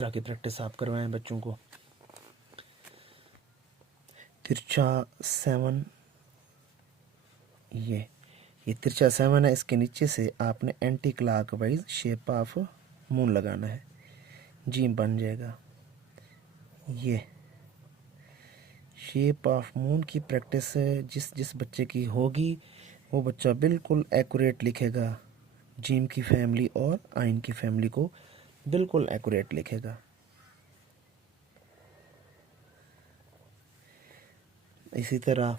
जाके प्रैक्टिस आप करवाएं बच्चों को। तिरछा 7, ये तिरछा 7 है। इसके नीचे से आपने anti clockwise shape of moon लगाना है, जी बन जाएगा। ये शेप ऑफ मून की प्रैक्टिस जिस जिस बच्चे की होगी वो बच्चा बिल्कुल एक्यूरेट लिखेगा, जीम की फैमिली और आइन की फैमिली को बिल्कुल एक्यूरेट लिखेगा। इसी तरह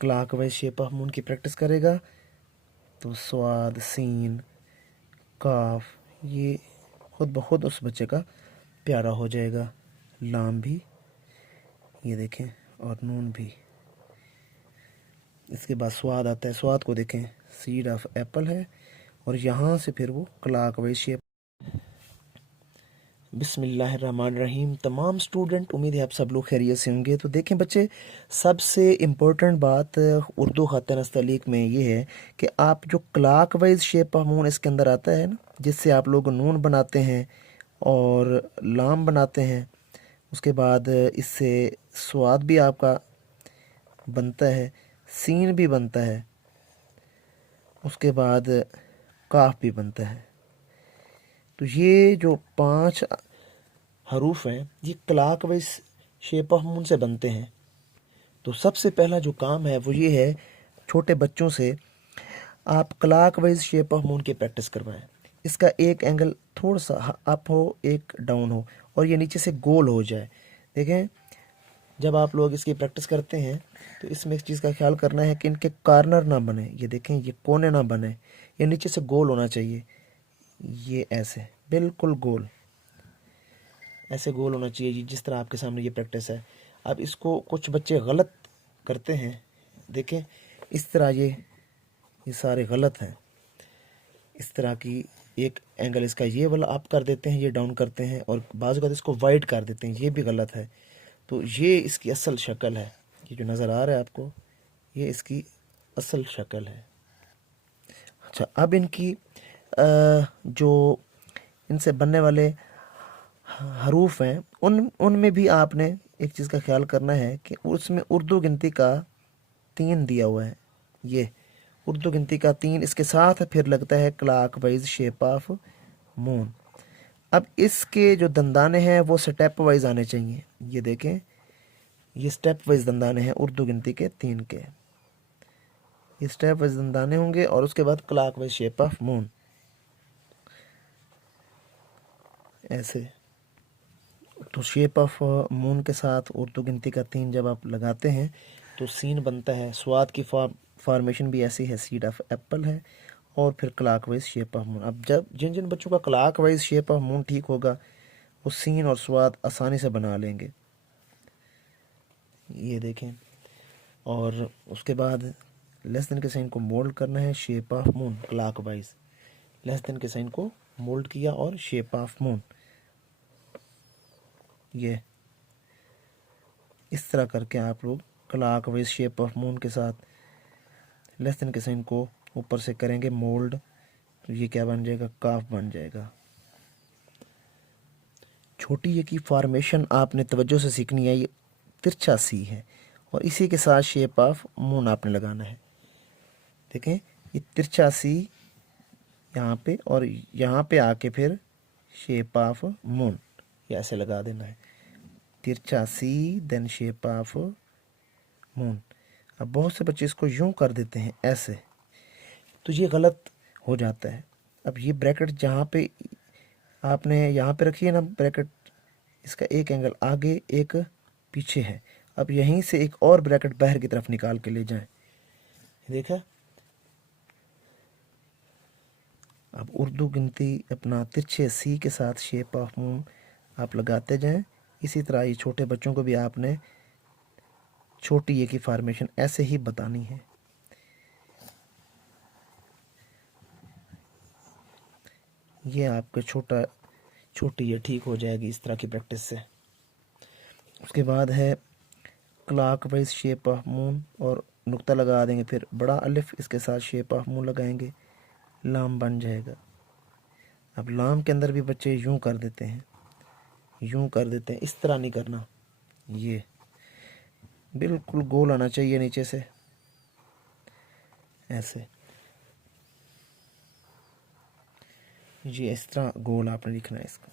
क्लॉकवाइज शेप ऑफ मून की प्रैक्टिस करेगा तो स्वाद, सीन, काफ ये खुद ब खुद उस बच्चे का प्यारा हो जाएगा। लाम भी ये देखें और नून भी। इसके बाद स्वाद आता है, स्वाद को देखें, सीड ऑफ एप्पल है और यहाँ से फिर वो क्लॉकवाइज शेप। बिस्मिल्लाहिर्रहमानिर्रहीम। तमाम स्टूडेंट, उम्मीद है आप सब लोग खैरियत से होंगे। तो देखें बच्चे, सबसे इम्पोर्टेंट बात उर्दू ख़त नस्तलीक में ये है कि आप जो क्लॉकवाइज शेप ऑफ मून इसके अंदर आता है ना, जिससे आप लोग नून बनाते हैं और लाम बनाते हैं, उसके बाद इससे स्वाद भी आपका बनता है, सीन भी बनता है, उसके बाद काफ भी बनता है। तो ये जो 5 हरूफ हैं ये क्लॉकवाइज शेप ऑफ मून से बनते हैं। तो सबसे पहला जो काम है वो ये है, छोटे बच्चों से आप क्लॉकवाइज शेप ऑफ मून की प्रैक्टिस करवाएं। इसका एक एंगल थोड़ा सा अप हो, एक डाउन हो और ये नीचे से गोल हो जाए। देखें, जब आप लोग इसकी प्रैक्टिस करते हैं तो इसमें एक चीज़ का ख्याल करना है कि इनके कॉर्नर ना बने। ये देखें, ये कोने ना बने, ये नीचे से गोल होना चाहिए। ये ऐसे बिल्कुल गोल, ऐसे गोल होना चाहिए जिस तरह आपके सामने ये प्रैक्टिस है। अब इसको कुछ बच्चे गलत करते हैं, देखें इस तरह ये सारे गलत हैं। इस तरह की एक एंगल इसका ये वाला अप कर देते हैं, ये डाउन करते हैं और बाज़ औक़ात इसको वाइड कर देते हैं, ये भी गलत है। तो ये इसकी असल शक्ल है, ये जो नज़र आ रहा है आपको, ये इसकी असल शक्ल है। अच्छा, अब इनकी जो इनसे बनने वाले हरूफ हैं उनमें भी आपने एक चीज़ का ख्याल करना है कि उसमें उर्दू गिनती का 3 दिया हुआ है। ये उर्दू गिनती का 3 इसके साथ फिर लगता है क्लॉकवाइज शेप ऑफ मून। अब इसके जो दंदाने हैं वो स्टेप वाइज आने चाहिए। ये देखें, ये स्टेप वाइज दंदाने हैं उर्दू गिनती के 3 के, ये स्टेप वाइज दंदाने होंगे और उसके बाद क्लॉकवाइज शेप ऑफ मून ऐसे। तो शेप ऑफ मून के साथ उर्दू गिनती का 3 जब आप लगाते हैं तो सीन बनता है। स्वाद की फॉर्मेशन भी ऐसी है, सीड ऑफ एप्पल है और फिर क्लॉकवाइज शेप ऑफ मून। अब जब जिन जिन बच्चों का क्लॉकवाइज शेप ऑफ मून ठीक होगा वो सीन और स्वाद आसानी से बना लेंगे। ये देखें, और उसके बाद लेस देन के साइन को मोल्ड करना है, shape of moon clockwise. Less than के साइन को मोल्ड किया और शेप ऑफ मून, ये इस तरह करके आप लोग क्लॉकवाइज शेप ऑफ मून के साथ लेस देन के साइन को ऊपर से करेंगे मोल्ड, तो ये क्या बन जाएगा, काफ बन जाएगा। छोटी ये की फॉर्मेशन आपने तवज्जो से सीखनी है। ये तिरछा सी है और इसी के साथ शेप ऑफ मून आपने लगाना है। देखें, ये तिरछा सी यहाँ पे और यहाँ पे आके फिर शेप ऑफ मून, ये ऐसे लगा देना है, तिरछा सी देन शेप ऑफ मून। अब बहुत से बच्चे इसको यूं कर देते हैं ऐसे, तो ये गलत हो जाता है। अब ये ब्रैकेट जहाँ पे आपने यहाँ पे रखी है ना ब्रैकेट, इसका एक एंगल आगे एक पीछे है। अब यहीं से एक और ब्रैकेट बाहर की तरफ निकाल के ले जाएं, देखा। अब उर्दू गिनती अपना तिरछे सी के साथ शेप ऑफ मून आप लगाते जाएं। इसी तरह ये छोटे बच्चों को भी आपने छोटी ये की फॉर्मेशन ऐसे ही बतानी है। ये आपके छोटी ये ठीक हो जाएगी इस तरह की प्रैक्टिस से। उसके बाद है क्लॉकवाइज शेप ऑफ मून और नुक्ता लगा देंगे, फिर बड़ा अलिफ इसके साथ शेप ऑफ मून लगाएंगे, लाम बन जाएगा। अब लाम के अंदर भी बच्चे यूं कर देते हैं, यूं कर देते हैं, इस तरह नहीं करना, ये बिल्कुल गोल आना चाहिए नीचे से, ऐसे जी, इस तरह गोल आपने लिखना है इसको।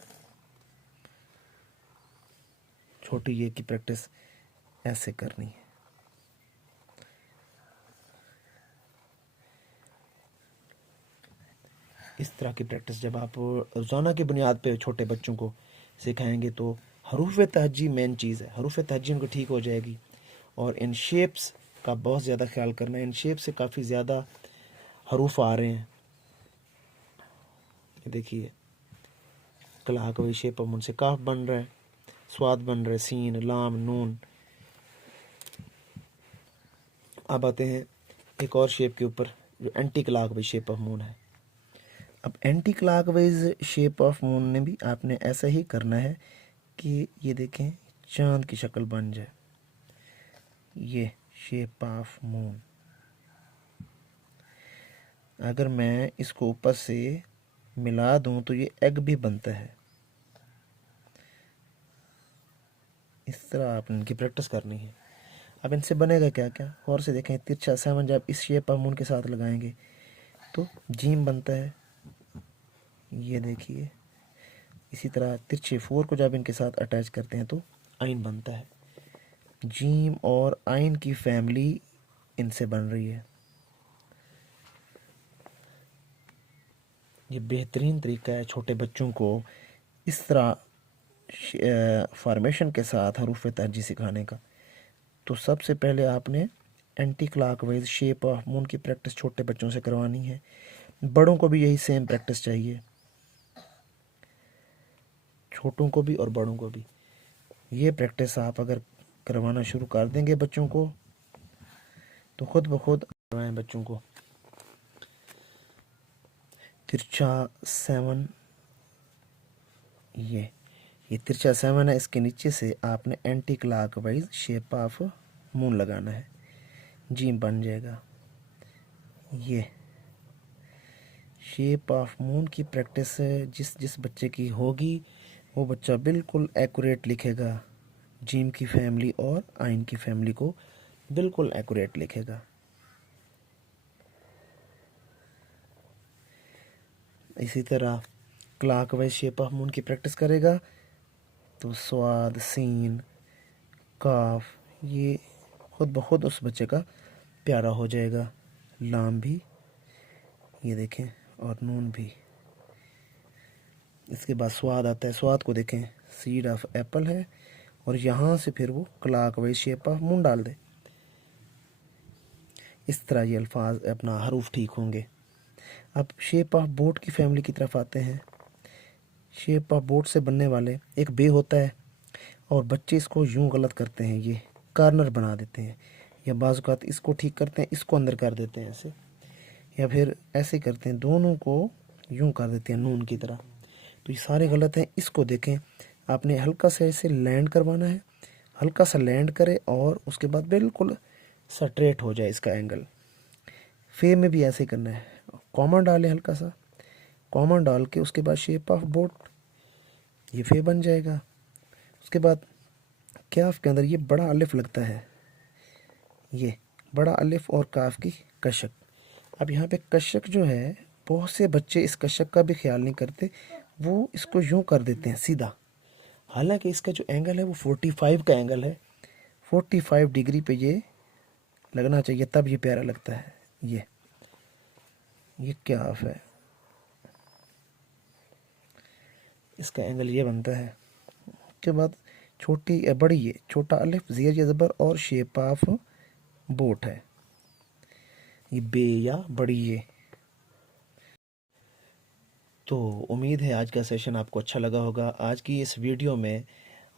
छोटी ये की प्रैक्टिस ऐसे करनी है। इस तरह की प्रैक्टिस जब आप रोज़ाना की बुनियाद पे छोटे बच्चों को सिखाएंगे तो हरूफ तहज्जी मेन चीज़ है, हरूफ तहज्जी उनको ठीक हो जाएगी। और इन शेप्स का बहुत ज़्यादा ख्याल करना है, इन शेप से काफ़ी ज़्यादा हरूफ आ रहे हैं। ये देखिए कला का वही शेप, अब उनसे काफ बन रहा है, स्वाद बन रहा है, सीन, लाम, नून। अब आते हैं एक और शेप के ऊपर जो anti clockwise shape of moon है। अब anti clockwise shape of moon ने भी आपने ऐसा ही करना है कि ये देखें चांद की शक्ल बन जाए, ये शेप ऑफ मून। अगर मैं इसको ऊपर से मिला दूं तो ये एग भी बनता है। इस तरह आपने इनकी प्रैक्टिस करनी है। अब इनसे बनेगा क्या क्या, और से देखें तिरछा 7 जब इस शेप ऑफ मून के साथ लगाएंगे तो जीम बनता है, ये देखिए। इसी तरह तिरछे 4 को जब इनके साथ अटैच करते हैं तो आइन बनता है। जीम और आइन की फैमिली इनसे बन रही है। ये बेहतरीन तरीका है छोटे बच्चों को इस तरह फॉर्मेशन के साथ हरूफ तहज्जी सिखाने का। तो सबसे पहले आपने anti clockwise shape of moon की प्रैक्टिस छोटे बच्चों से करवानी है। बड़ों को भी यही सेम प्रैक्टिस चाहिए, छोटों को भी और बड़ों को भी। ये प्रैक्टिस आप अगर करवाना शुरू कर देंगे बच्चों को तो खुद ब खुद करवाएं बच्चों को। तिरछा 7, ये तिरछा 7 है, इसके नीचे से आपने anti clockwise shape of moon लगाना है, जी बन जाएगा। ये शेप ऑफ मून की प्रैक्टिस जिस जिस बच्चे की होगी वो बच्चा बिल्कुल एक्यूरेट लिखेगा, जीम की फैमिली और आइन की फैमिली को बिल्कुल एक्यूरेट लिखेगा। इसी तरह क्लॉकवाइज शेप ऑफ मून की प्रैक्टिस करेगा तो स्वाद, सीन, काफ ये खुद ब खुद उस बच्चे का प्यारा हो जाएगा। लाम भी, ये देखें, और नून भी। इसके बाद स्वाद आता है, स्वाद को देखें, सीड ऑफ एप्पल है और यहाँ से फिर वो क्लॉकवाइज शेप ऑफ मून डाल दे। इस तरह ये अल्फाज अपना हरूफ ठीक होंगे। अब शेप ऑफ बोट की फैमिली की तरफ आते हैं। शेप ऑफ बोट से बनने वाले एक बे होता है और बच्चे इसको यूं गलत करते हैं, ये कार्नर बना देते हैं, या बाज़ औक़ात इसको ठीक करते हैं, इसको अंदर कर देते हैं ऐसे, या फिर ऐसे करते हैं, दोनों को यूं कर देते हैं नून की तरह। तो ये सारे गलत हैं। इसको देखें, आपने हल्का सा ऐसे लैंड करवाना है, हल्का सा लैंड करे और उसके बाद बिल्कुल स्ट्रेट हो जाए इसका एंगल। फे में भी ऐसे करना है, कॉमा डालें, हल्का सा कॉमा डाल के उसके बाद शेप ऑफ बोट, ये फे बन जाएगा। उसके बाद काफ के अंदर ये बड़ा अलिफ लगता है, ये बड़ा अलिफ और काफ की कशक। अब यहाँ पे कशक जो है, बहुत से बच्चे इस कशक का भी ख्याल नहीं करते, वो इसको यूं कर देते हैं सीधा, हालांकि इसका जो एंगल है वो 45 का एंगल है। 45 डिग्री पे ये लगना चाहिए, तब ये प्यारा लगता है। ये काफ है, इसका एंगल ये बनता है। उसके बाद छोटी या बड़ी, ये छोटा अलिफ, ज़ेर या ज़बर और शेप ऑफ बोट है, ये बे या बड़ी ये। तो उम्मीद है आज का सेशन आपको अच्छा लगा होगा। आज की इस वीडियो में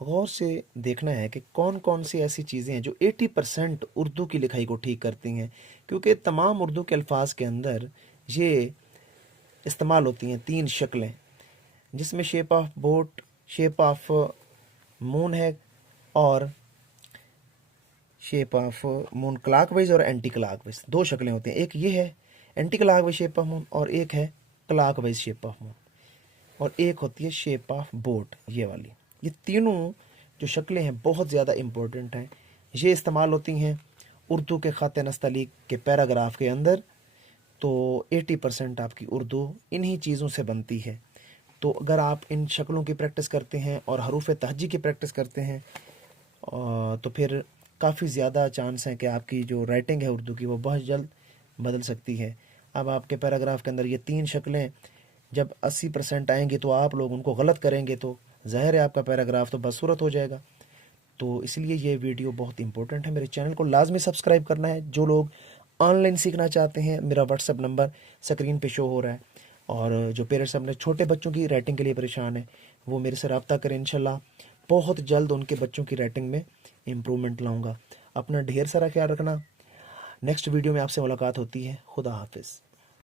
गौर से देखना है कि कौन कौन सी ऐसी चीज़ें हैं जो 80% उर्दू की लिखाई को ठीक करती हैं, क्योंकि तमाम उर्दू के अल्फाज के अंदर ये इस्तेमाल होती हैं 3 शक्लें, जिसमें shape of boat, shape of moon है और शेप ऑफ मून क्लॉकवाइज और एंटी क्लॉकवाइज। 2 शक्लें होती हैं, एक ये है anti clockwise shape of moon और एक है क्लॉकवाइज शेप ऑफ मून, और एक होती है शेप ऑफ बोट, ये वाली। ये तीनों जो शक्लें हैं बहुत ज़्यादा इम्पोर्टेंट हैं। ये इस्तेमाल होती हैं उर्दू के ख़त नस्तलीक के पैराग्राफ के अंदर। तो 80% आपकी उर्दू इन्हीं चीज़ों से बनती है। तो अगर आप इन शक्लों की प्रैक्टिस करते हैं और हरूफ तहजी की प्रैक्टिस करते हैं तो फिर काफ़ी ज़्यादा चांस हैं कि आपकी जो राइटिंग है उर्दू की वो बहुत जल्द बदल सकती है। अब आपके पैराग्राफ के अंदर ये 3 शक्लें जब 80% आएंगी तो आप लोग उनको गलत करेंगे तो ज़ाहिर है आपका पैराग्राफ तो बदसूरत हो जाएगा। तो इसलिए ये वीडियो बहुत इंपॉर्टेंट है। मेरे चैनल को लाजमी सब्सक्राइब करना है। जो लोग ऑनलाइन सीखना चाहते हैं, मेरा व्हाट्सअप नंबर स्क्रीन पे शो हो रहा है। और जो पेरेंट्स अपने छोटे बच्चों की राइटिंग के लिए परेशान है वो मेरे से रब्ता करें। इंशाल्लाह बहुत जल्द उनके बच्चों की राइटिंग में इम्प्रूवमेंट लाऊंगा। अपना ढेर सारा ख्याल रखना। नेक्स्ट वीडियो में आपसे मुलाकात होती है। खुदा हाफिज़।